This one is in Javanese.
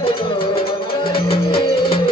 ਸਤਿਗੁਰੂ ਨਾਨਕ